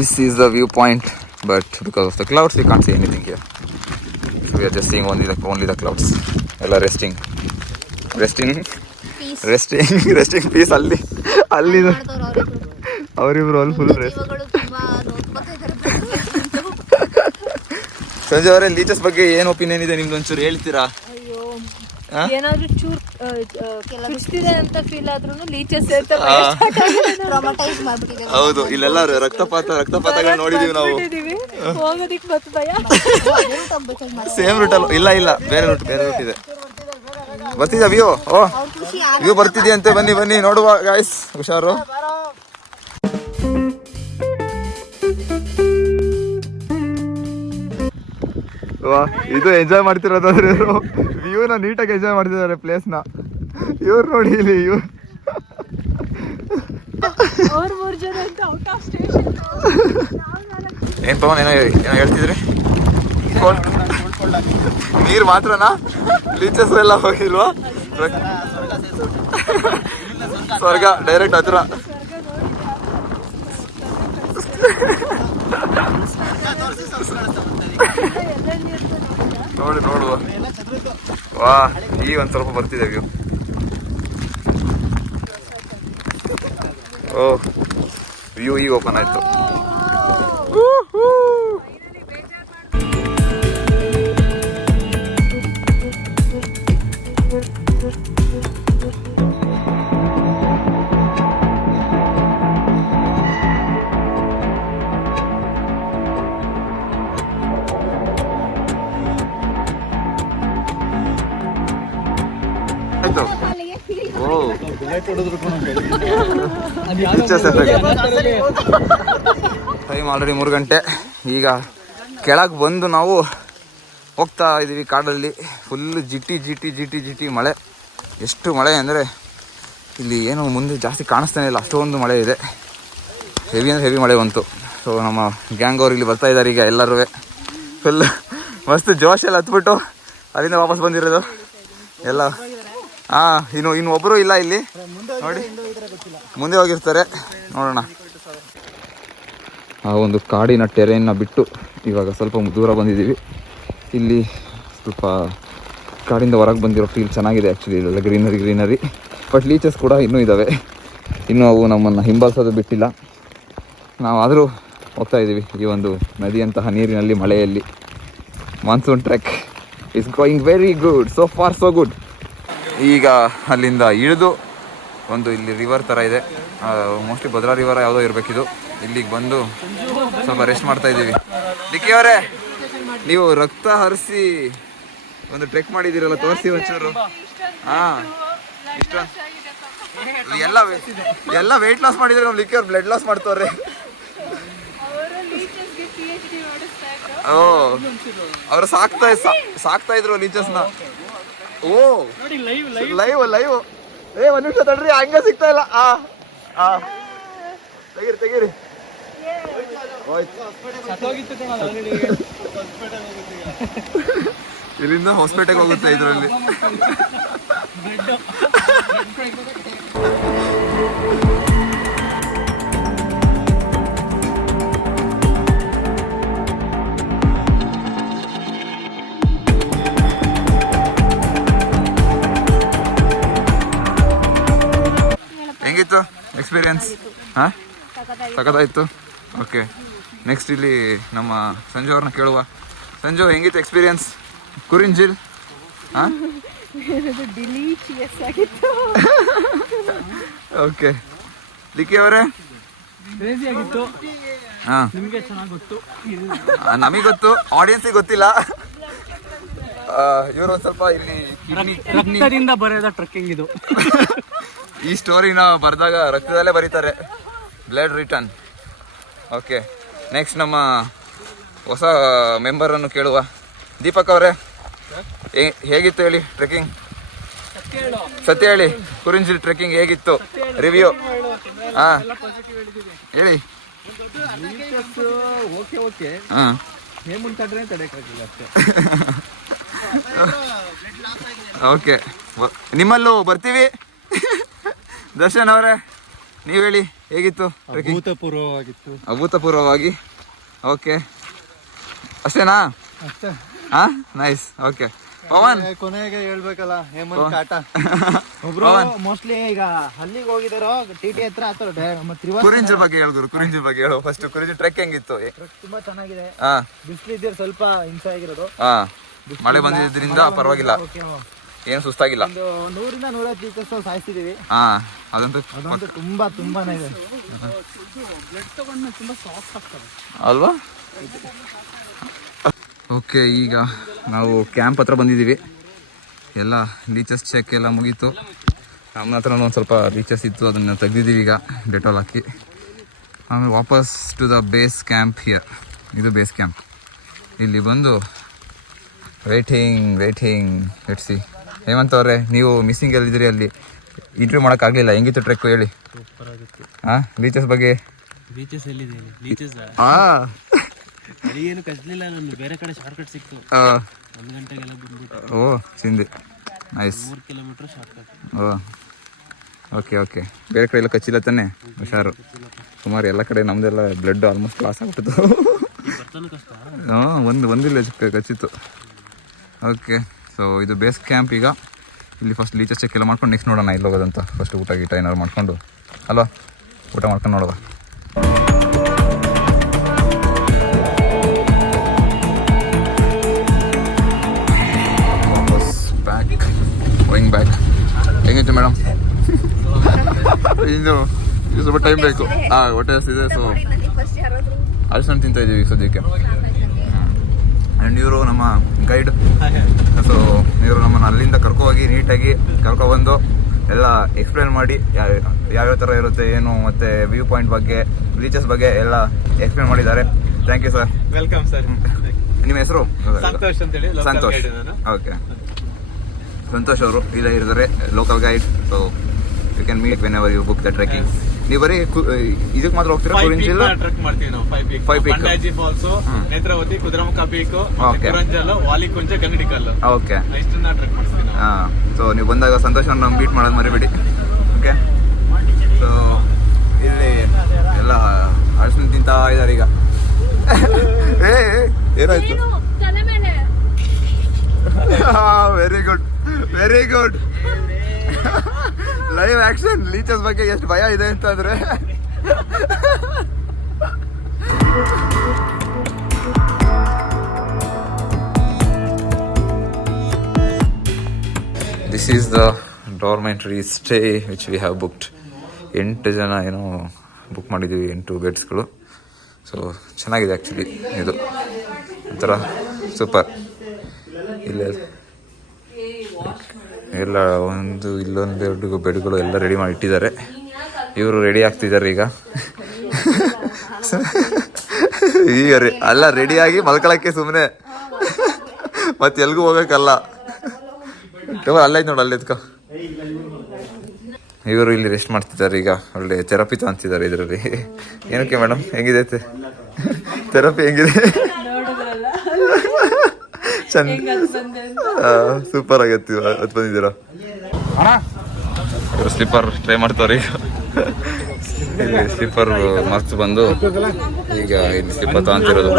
This is the viewpoint, but because of the clouds, we can't see anything here. So we are just seeing only the clouds. Ella resting, peace. ಅಲ್ಲಿ ಅವರಿಬ್ರು ಅಲ್ಲಿ full rest. ಸಂಜೆ ಅವರೇ, leeches ಬಗ್ಗೆ ಏನು opinion ಇದೆ ನಿಮ್ದು, ಒಂಚೂರು ಹೇಳ್ತೀರಾ? ಏನಾದ್ರೂ ಚೂರ್ ಚುಚ್ತಿದೆ ಅಂತ ಫೀಲ್ ಆದ್ರೂ ಲೀಚಸ್ ಹೌದು, ಇಲ್ಲೆಲ್ಲ ರಕ್ತಪಾತಗಳು ನೋಡಿದೀವಿ ನಾವು. ಹೋಗೋದಿಕ್ ಮತ್ ಭಯ. ಸೇಮ್ ರೂಟ್ ಅಲ್ಲ? ಇಲ್ಲ, ಬೇರೆ ರೂಟ್ ಇದೆ. ಬರ್ತಿದ್ಯಾ ವ್ಯೂ ಬರ್ತಿದ್ಯಂತೆ, ಬನ್ನಿ ನೋಡುವ ಗಾಯ್ಸ್, ಹುಷಾರು. ಇದು ಎಂಜಾಯ್ ಮಾಡ್ತಿರೋದಾದ್ರೆ ಇವರು ವ್ಯೂನ ನೀಟಾಗಿ ಎಂಜಾಯ್ ಮಾಡ್ತಿದ್ದಾರೆ, ಪ್ಲೇಸ್ನ. ಇವ್ರು ನೋಡಿ ಇಲ್ಲಿ, ಏನ್ ಪವನ್ ಏನೋ ಹೇಳ್ತಿದ್ರಿ? ನೀರ್ ಮಾತ್ರನಾ? ಲೀಚಸ್ ಎಲ್ಲ ಹೋಗಿಲ್ವಾ? ಸ್ವರ್ಗ ಡೈರೆಕ್ಟ್ ಹತ್ರ. ನೋಡುವ. ವಾ, ಈಗ ಒಂದ್ ಸ್ವಲ್ಪ ಬರ್ತಿದೆ ವ್ಯೂ. ವ್ಯೂ ಈಗ ಓಪನ್ ಆಯ್ತು. ಟೈಮ್ ಆಲ್ರೆಡಿ 3 ಗಂಟೆ. ಈಗ ಕೆಳಗೆ ಬಂದು ನಾವು ಹೋಗ್ತಾ ಇದ್ದೀವಿ ಕಾಡಲ್ಲಿ. ಫುಲ್ಲು ಜಿಟಿ ಮಳೆ. ಎಷ್ಟು ಮಳೆ ಅಂದರೆ ಇಲ್ಲಿ ಏನು ಮುಂದೆ ಜಾಸ್ತಿ ಕಾಣಿಸ್ತಾನೆ ಇಲ್ಲ, ಅಷ್ಟೊಂದು ಮಳೆ ಇದೆ. ಹೆವಿ ಮಳೆ ಬಂತು. ಸೊ ನಮ್ಮ ಗ್ಯಾಂಗ್ ಅವ್ರು ಇಲ್ಲಿ ಬರ್ತಾ ಇದ್ದಾರೆ ಈಗ. ಎಲ್ಲರೂ ಫುಲ್ ಮಸ್ತ್ ಜೋಶೆಲ್ಲ ಹತ್ಬಿಟ್ಟು ಅಲ್ಲಿಂದ ವಾಪಸ್ ಬಂದಿರೋದು ಎಲ್ಲ. ಇನ್ನು ಒಬ್ಬರು ಇಲ್ಲ ಇಲ್ಲಿ ನೋಡಿ, ಮುಂದೆ ಹೋಗಿರ್ತಾರೆ. ನೋಡೋಣ. ಆ ಒಂದು ಕಾಡಿನ ಟೆರೇನ್ನ ಬಿಟ್ಟು ಇವಾಗ ಸ್ವಲ್ಪ ದೂರ ಬಂದಿದ್ದೀವಿ. ಇಲ್ಲಿ ಸ್ವಲ್ಪ ಕಾಡಿಂದ ಹೊರಗೆ ಬಂದಿರೋ ಫೀಲ್ ಚೆನ್ನಾಗಿದೆ ಆ್ಯಕ್ಚುಲಿ. ಇಲ್ಲೆಲ್ಲ ಗ್ರೀನರಿ. ಬಟ್ ಲೀಚಸ್ ಕೂಡ ಇನ್ನೂ ಇದ್ದಾವೆ. ಇನ್ನೂ ಅವು ನಮ್ಮನ್ನು ಹಿಂಬಾಲಿಸೋದು ಬಿಟ್ಟಿಲ್ಲ. ನಾವಾದರೂ ಹೋಗ್ತಾ ಇದ್ದೀವಿ ಈ ಒಂದು ನದಿಯಂತಹ ನೀರಿನಲ್ಲಿ, ಮಳೆಯಲ್ಲಿ. Monsoon trek is going very good, so for so good. ಈಗ ಅಲ್ಲಿಂದ ಇಳಿದು ಒಂದು ಇಲ್ಲಿ ರಿವರ್ ಥರ ಇದೆ, ಮೋಸ್ಟ್ಲಿ ಭದ್ರಾ ರಿವರ್ ಯಾವುದೋ ಇರಬೇಕಿದು. ಇಲ್ಲಿಗೆ ಬಂದು ಸ್ವಲ್ಪ ರೆಸ್ಟ್ ಮಾಡ್ತಾ ಇದ್ದೀವಿ. ಡಿಕ್ಕಿ ಅವರೇ, ನೀವು ರಕ್ತ ಹರಿಸಿ ಒಂದು ಟ್ರೆಕ್ ಮಾಡಿದ್ದೀರಲ್ಲ, ತೋರಿಸಿ ಒಂಚೂರು. ಎಲ್ಲ ವೆಯ್ಟ್ ಲಾಸ್ ಮಾಡಿದ್ರೆ ನಮ್ಮ ಲಿಕ್ಕಿ ಅವ್ರು ಬ್ಲಡ್ ಲಾಸ್ ಮಾಡ್ತವ್ರೆ. ಅವರು ಸಾಕ್ತಾ ಇದ್ರು ಲೀಚಸ್ನ. ಲೈವ್ ಒಂದ್ ನಿಮಿಷ ತಡ್ರಿ, ಹಂಗ ಸಿಗ್ತಾ ಇಲ್ಲ. ತೆಗೀರಿ. ಇಲ್ಲಿಂದ ಹೊಸಪೇಟೆಗೆ ಹೋಗುತ್ತೆ ಇದರಲ್ಲಿ. ಹೆಂಗಿತ್ತು ಎಕ್ಸ್ಪೀರಿಯನ್ಸ್? ಸಖತ್ತಾಯಿತು. ಓಕೆ, ನೆಕ್ಸ್ಟ್ ಇಲ್ಲಿ ನಮ್ಮ ಸಂಜು ಅವ್ರನ್ನ ಕೇಳುವ. ಸಂಜು, ಹೆಂಗಿತ್ತು ಎಕ್ಸ್ಪೀರಿಯನ್ಸ್ ಕುರಿಂಜಿಲ್? ಓಕೆ. ಲಿಕ್ಕಿ ಅವರೇ? ನಮಗೆ ಗೊತ್ತು, ಆಡಿಯನ್ಸಿಗೆ ಗೊತ್ತಿಲ್ಲ. ಇವರು ಒಂದು ಸ್ವಲ್ಪ ಇಲ್ಲಿ ರಕ್ತದಿಂದ ಬರೆದ ಟ್ರೆಕ್ಕಿಂಗ್ ಇದು. ಈ ಸ್ಟೋರಿನ ಬರೆದಾಗ ರಕ್ತದಲ್ಲೇ ಬರೀತಾರೆ, ಬ್ಲಡ್ ರಿಟರ್ನ್. ಓಕೆ, ನೆಕ್ಸ್ಟ್ ನಮ್ಮ ಹೊಸ ಮೆಂಬರನ್ನು ಕೇಳುವ. ದೀಪಕ್ ಅವರೇ, ಹೇಗಿತ್ತು ಹೇಳಿ ಟ್ರೆಕ್ಕಿಂಗ್? ಸತ್ಯ ಹೇಳಿ, ಕುರಿಂಜಿಲ್ ಟ್ರೆಕ್ಕಿಂಗ್ ಹೇಗಿತ್ತು? ರಿವ್ಯೂ ಹೇಳಿ. ಓಕೆ, ನಿಮ್ಮಲ್ಲೂ ಬರ್ತೀವಿ. ದರ್ಶನ್ ಅವರೇ, ನೀವು ಹೇಳಿ ಹೇಗಿತ್ತು ಟ್ರೆಕ್ಕಿಂಗ್? ಅಭೂತಪೂರ್ವವಾಗಿತ್ತು. ಅಭೂತಪೂರ್ವವಾಗಿ. ಓಕೆ, ಅಷ್ಟೇನಾ? ಅಷ್ಟೇ. ಹಾ, ನೈಸ್. ಓಕೆ ಪವನ್, ಕೊನೆಗೆ ಹೇಳ್ಬೇಕಲ್ಲ, ಹೇಮಂತ್ ಕಾಟ ಒಬ್ರು ಮೋಸ್ಟ್ಲಿ ಈಗ ಅಲ್ಲಿಗೆ ಹೋಗಿದಾರೋ ಟಿಟಿ ಹತ್ರ ಕುರಿಂಜಿ ಬಗ್ಗೆ ಹೇಳು. ಕುರಿಂಜಿ ಬಗ್ಗೆ ಹೇಳು ಫಸ್ಟ್. ಕುರಿಂಜಿ ಟ್ರೆಕ್ ಹೆಂಗಿತ್ತು? ತುಂಬಾ ಚೆನ್ನಾಗಿದೆ. ಹಾ, ಬಿಸಿಲಿದ್ದರೆ ಸ್ವಲ್ಪ ಹಿಂಸೆ ಆಗಿರೋದು. ಹಾ, ಮಳೆ ಬಂದಿದ್ರಿಂದ ಪರವಾಗಿಲ್ಲ, ಏನು ಸುಸ್ತಾಗಿಲ್ಲ. ಒಂದು 100 ರಿಂದ 150 ಲೀಟರ್ಸ್ ಸಾಯಿಸಿದೀವಿ. ಹಾ, ಅದಂತೂ ತುಂಬಾನೇ ಇದೆ. ಅಲ್ವಾ? ಓಕೆ, ಈಗ ನಾವು ಕ್ಯಾಂಪ್ ಹತ್ರ ಬಂದಿದ್ದೀವಿ. ಎಲ್ಲ ಲೀಚಸ್ ಚೆಕ್ ಎಲ್ಲ ಮುಗೀತು. ನಮ್ಮ ಹತ್ರ ಒಂದು ಸ್ವಲ್ಪ ಲೀಚಸ್ ಇತ್ತು, ಅದನ್ನು ತೆಗ್ದಿದ್ದೀವಿ ಈಗ ಡೆಟಾಲ್ ಹಾಕಿ. ಆಮೇಲೆ ವಾಪಸ್ to the base camp here. ಇದು ಬೇಸ್ ಕ್ಯಾಂಪ್. ಇಲ್ಲಿ ಬಂದು ವೇಟಿಂಗ್ ಎಟ್ಸಿ. ಹೇಮಂತ್ ಅವರೇ, ನೀವು ಮಿಸ್ಸಿಂಗ್ ಎಲ್ಲಿದ್ದೀರಿ? ಅಲ್ಲಿ ಇಂಟರ್ವ್ಯೂ ಮಾಡೋಕ್ಕಾಗಲಿಲ್ಲ. ಹೆಂಗಿತ್ತು ಟ್ರೆಕ್ ಹೇಳಿ? ಹಾಂ, ಲೀಚಸ್ ಬಗ್ಗೆ. ಬೀಚಸ್ ಎಲ್ಲಿದೆ? ಬೀಚಸ್ ಹಾಂ, ಏನು ಕಷ್ಟಲಿಲ್ಲ. ನಮ್ಗೆ ಬೇರೆ ಕಡೆ ಶಾರ್ಟ್ಕಟ್ ಸಿಕ್ತು. 1 ಗಂಟೆಗೆಲ್ಲ ಬಂದ್ಬಿಟ್ಟು. ಓ, ಚಿಂದಿ, ನೈಸ್. 3 kilometre shortcut. ಓಕೆ. ಬೇರೆ ಕಡೆ ಎಲ್ಲ ಕಚ್ಚಿಲ್ಲ ತಾನೆ? ಹುಷಾರು. ಸುಮಾರು ಎಲ್ಲ ಕಡೆ ನಮ್ದೆಲ್ಲ ಬ್ಲಡ್ ಆಲ್ಮೋಸ್ಟ್ ಲಾಸ್ ಆಗ್ಬಿಟ್ಟಿತ್ತು. ಹಾಂ, ಒಂದಿಲ್ಲ ಕಚ್ಚಿತ್ತು. ಓಕೆ, ಸೊ ಇದು ಬೇಸ್ ಕ್ಯಾಂಪ್. ಈಗ ಇಲ್ಲಿ ಫಸ್ಟ್ ಲೀಚಸ್ ಚೆಕ್ ಎಲ್ಲ ಮಾಡ್ಕೊಂಡು ನೆಕ್ಸ್ಟ್ ನೋಡೋಣ ಇಲ್ಲಿ ಹೋಗೋದಂತ. ಫಸ್ಟ್ ಊಟ ಏನಾದ್ರು ಮಾಡ್ಕೊಂಡು ಅಲ್ವಾ? ಊಟ ಮಾಡ್ಕೊಂಡು ನೋಡೋಣ. Going back. ಹೆಂಗಿತ್ತು ಮೇಡಮ್? ಇದು ಸ್ವಲ್ಪ ಟೈಮ್ ಬೇಕು. ಹಾಂ, ಹೊಟ್ಟೆ ಹಸಿದೆ. ಸೊ ಅಳಸಣ್ಣ ತಿಂತಾ ಇದ್ದೀವಿ ಸದ್ಯಕ್ಕೆ. ಆ್ಯಂಡ್ ಇವರು ನಮ್ಮ ಗೈಡ್. ಸೊ ಇವರು ನಮ್ಮನ್ನು ಅಲ್ಲಿಂದ ಕರ್ಕೋಗಿ ನೀಟಾಗಿ ಕರ್ಕೊಬಂದು ಎಲ್ಲ ಎಕ್ಸ್ಪ್ಲೇನ್ ಮಾಡಿ ಯಾವ್ಯಾವ ಥರ ಇರುತ್ತೆ ಏನು, ಮತ್ತು ವ್ಯೂ ಪಾಯಿಂಟ್ ಬಗ್ಗೆ, ಬೀಚಸ್ ಬಗ್ಗೆ ಎಲ್ಲ ಎಕ್ಸ್ಪ್ಲೇನ್ ಮಾಡಿದ್ದಾರೆ. Thank you sir. Welcome sir. ನಿಮ್ಮ ಹೆಸರು? ಸಂತೋಷ್ ಅಂತ ಹೇಳಿ. ಸಂತೋಷ್. ಓಕೆ, ಸಂತೋಷ್ ಅವರು ಇಲ್ಲೇ ಇರ್ತಾರೆ, local guide. So you can meet whenever you book the trekking. ನೀವು ಬರೀ ಇದಕ್ಕೆ ಮಾತ್ರ ಹೋಗ್ತೀರಾ? ಕುರಿಂಜಿಲ್ಲ ಟ್ರೆಕ್ ಮಾಡ್ತೀವಿ ನಾವು. 5 peak, Bandaji falls, Netravati, Kudremukh peak, Kuranjal, Valikunja, Gangadikal. Okay, ಇಷ್ಟನ್ನ ಟ್ರೆಕ್ ಮಾಡ್ತೀವಿ ನಾವು. ಹಾಂ, ಸೊ ನೀವು ಬಂದಾಗ ಸಂತೋಷವನ್ನು ಮೀಟ್ ಮಾಡೋದು ಮರಿಬೇಡಿ. ಓಕೆ, ಸೊ ಇಲ್ಲಿ ಎಲ್ಲ ಅಳಸಣ್ಣ ತಿಂತಾ ಇದ್ದಾರೆ ಈಗ. ಏನಾಯ್ತು? Very good. Live action. Leeches ಬಗ್ಗೆ ಎಷ್ಟು ಭಯ ಇದೆ ಅಂತಂದ್ರೆ. This is the dormitory stay which we have booked. 8 ಜನ ಏನೋ ಬುಕ್ ಮಾಡಿದ್ದೀವಿ, 8 ಬೆಡ್ಸ್ಗಳು. ಸೊ ಚೆನ್ನಾಗಿದೆ ಆ್ಯಕ್ಚುಲಿ. ಇದು ಒಂಥರ ಸೂಪರ್. ಇಲ್ಲ ಎಲ್ಲ ಇಲ್ಲೊಂದು ಬೆಡ್ಗಳು ಎಲ್ಲ ರೆಡಿ ಮಾಡಿ ಇಟ್ಟಿದ್ದಾರೆ. ಇವರು ರೆಡಿ ಆಗ್ತಿದ್ದಾರೆ ಈಗ. ಈಗ ಅಲ್ಲ, ರೆಡಿಯಾಗಿ ಮಲ್ಕೊಳಕ್ಕೆ ಸುಮ್ಮನೆ, ಮತ್ತೆ ಎಲ್ಗೂ ಹೋಗಕ್ಕಲ್ಲ. ಅಲ್ಲೈತ್ ನೋಡು, ಅಲ್ಲಿ ಎತ್ಕೊ. ಇವರು ಇಲ್ಲಿ ರೆಸ್ಟ್ ಮಾಡ್ತಿದ್ದಾರೆ ಈಗ. ಒಳ್ಳೆ ಥೆರಪಿ ತಗೊಂತಿದ್ದಾರೆ ಇದರಲ್ಲಿ. ಏನಕ್ಕೆ ಮೇಡಮ್, ಹೆಂಗಿದೆ ಥೆರಪಿ? ಹೆಂಗಿದೆ? ಸೂಪರ್ ಆಗೈತಿ. ಅದು ಬಂದಿದ್ದೀರಾ? ಇವರು ಸ್ಲಿಪ್ಪರ್ ಟ್ರೈ ಮಾಡ್ತಾವ್ರಿ. ಇಲ್ಲಿ ಸ್ಲಿಪ್ಪರ್ ಮಸ್ತ್ ಬಂದು ಈಗ ಇಲ್ಲಿ ಸ್ಲಿಪ್ಪರ್ ತಗೊಂತಿರೋದು.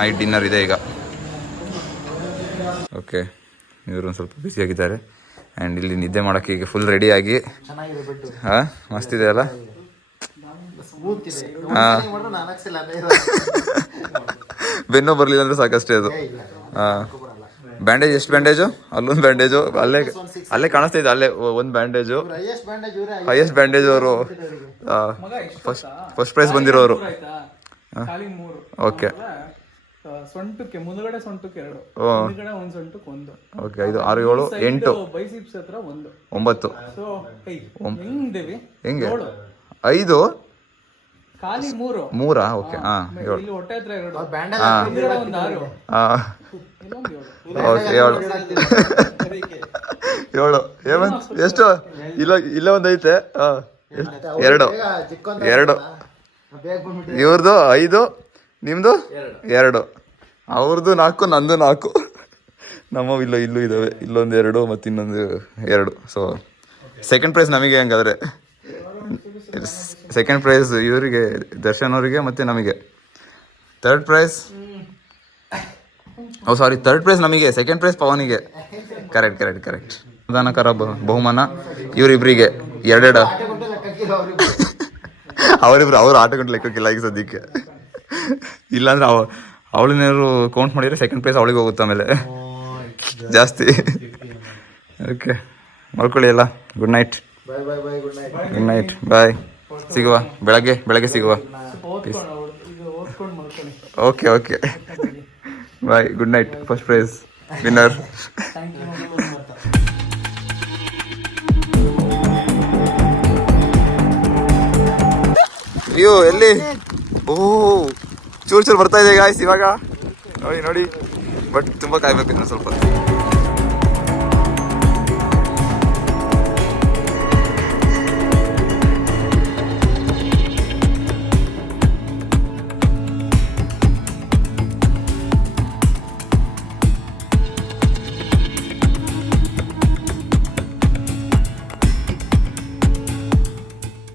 ನೈಟ್ ಡಿನ್ನರ್ ಇದೆ ಈಗ. ಓಕೆ, ಇವರು ಒಂದು ಸ್ವಲ್ಪ ಬ್ಯುಸಿಯಾಗಿದ್ದಾರೆ. ಆ್ಯಂಡ್ ಇಲ್ಲಿ ನಿದ್ದೆ ಮಾಡೋಕ್ಕೆ ಈಗ ಫುಲ್ ರೆಡಿಯಾಗಿ. ಹಾಂ, ಮಸ್ತ್ ಇದೆ ಅಲ್ಲ? ಹಾಂ, ಬೆನ್ನು ಬರಲಿಲ್ಲ ಅಂದರೆ ಸಾಕಷ್ಟೇ ಅದು. ಹಾಂ, ಬ್ಯಾಂಡೇಜ್ ಎಷ್ಟು ಬ್ಯಾಂಡೇಜು? ಅಲ್ಲೊಂದು ಬ್ಯಾಂಡೇಜು, ಅಲ್ಲೇ ಕಾಣಿಸ್ತಾ ಇದೆ. ಅಲ್ಲೇ ಒಂದು ಬ್ಯಾಂಡೇಜು. ಹೈಯೆಸ್ಟ್ ಬ್ಯಾಂಡೇಜ್ ಅವರು. ಫಸ್ಟ್ ಪ್ರೈಸ್ ಬಂದಿರೋರು. ಓಕೆ, ಸೊಂಟಕ್ಕೆ ಮುಂದ್ಗಡೆ ಸೊಂಟಕ್ಕೆ 2, ಹಿಂದ್ಗಡೆ ಒಂದು ಸೊಂಟಕ್ಕೆ 1. ಓಕೆ, 5, 6, 7, 8 ಬೈಸಿಪ್ಸ್ ಹತ್ರ 1, 9. ಸೊ ಹೆಂಗಿದೇವಿ? ಹೆಂಗೆ? 5 ಖಾಲಿ 3. 3. ಓಕೆ, ಹಾಂ, 7. ಇಲ್ಲಿ ಹೊಟ್ಟೆ ಹತ್ರ 2, ಹಾಂ, ಒಂದು 6, ಹಾಂ, ಓಕೆ, 7. ಹೇಮಂತ್ ಎಷ್ಟು? ಇಲ್ಲ ಒಂದು ಐತೆ. ಹಾಂ, 2. ಇವ್ರದ್ದು 5, ನಿಮ್ದು 2. ಅವ್ರದ್ದು 4, ನಂದು 4. ನಮ್ಮವು ಇಲ್ಲೂ ಇದ್ದಾವೆ, ಇಲ್ಲೊಂದು 2 ಮತ್ತು ಇನ್ನೊಂದು 2. ಸೊ ಸೆಕೆಂಡ್ ಪ್ರೈಸ್ ನಮಗೆ. ಹಂಗಾದ್ರೆ ಸೆಕೆಂಡ್ ಪ್ರೈಸ್ ಇವರಿಗೆ, ದರ್ಶನ್ ಅವರಿಗೆ ಮತ್ತು ನಮಗೆ. ಥರ್ಡ್ ಪ್ರೈಸ್ ಥರ್ಡ್ ಪ್ರೈಸ್ ನಮಗೆ, ಸೆಕೆಂಡ್ ಪ್ರೈಸ್ ಪವನಿಗೆ. ಕರೆಕ್ಟ್. ಪ್ರಧಾನಕರ ಬಹುಮಾನ ಇವರಿಬ್ಬರಿಗೆ 2. ಅವ್ರು ಆಟ ಗಂಟೆ ಲೆಕ್ಕಕ್ಕಿಲ್ಲ ಈಗ ಸದ್ಯಕ್ಕೆ. ಇಲ್ಲಾಂದ್ರೆ ಅವಳನ್ನೇರು ಕೌಂಟ್ ಮಾಡಿದರೆ ಸೆಕೆಂಡ್ ಪ್ರೈಸ್ ಅವಳಿಗೆ ಹೋಗುತ್ತೆ ಆಮೇಲೆ ಜಾಸ್ತಿ. ಓಕೆ, ಮಲ್ಕೊಳ್ಳಿ ಎಲ್ಲ. Good night. ಬಾಯ್. ಸಿಗುವ ಬೆಳಗ್ಗೆ ಸಿಗುವ. Okay bye. Good night. First prize winner. ಅಯ್ಯೋ ಎಲ್ಲಿ? ಚೂರು ಬರ್ತಾ ಇದೆ ಗಾಯ್ಸ್ ಇವಾಗ. ನೋಡಿ ಬಟ್ ತುಂಬ ಕಾಯ್ಬೇಕು ಇನ್ನು ಸ್ವಲ್ಪ.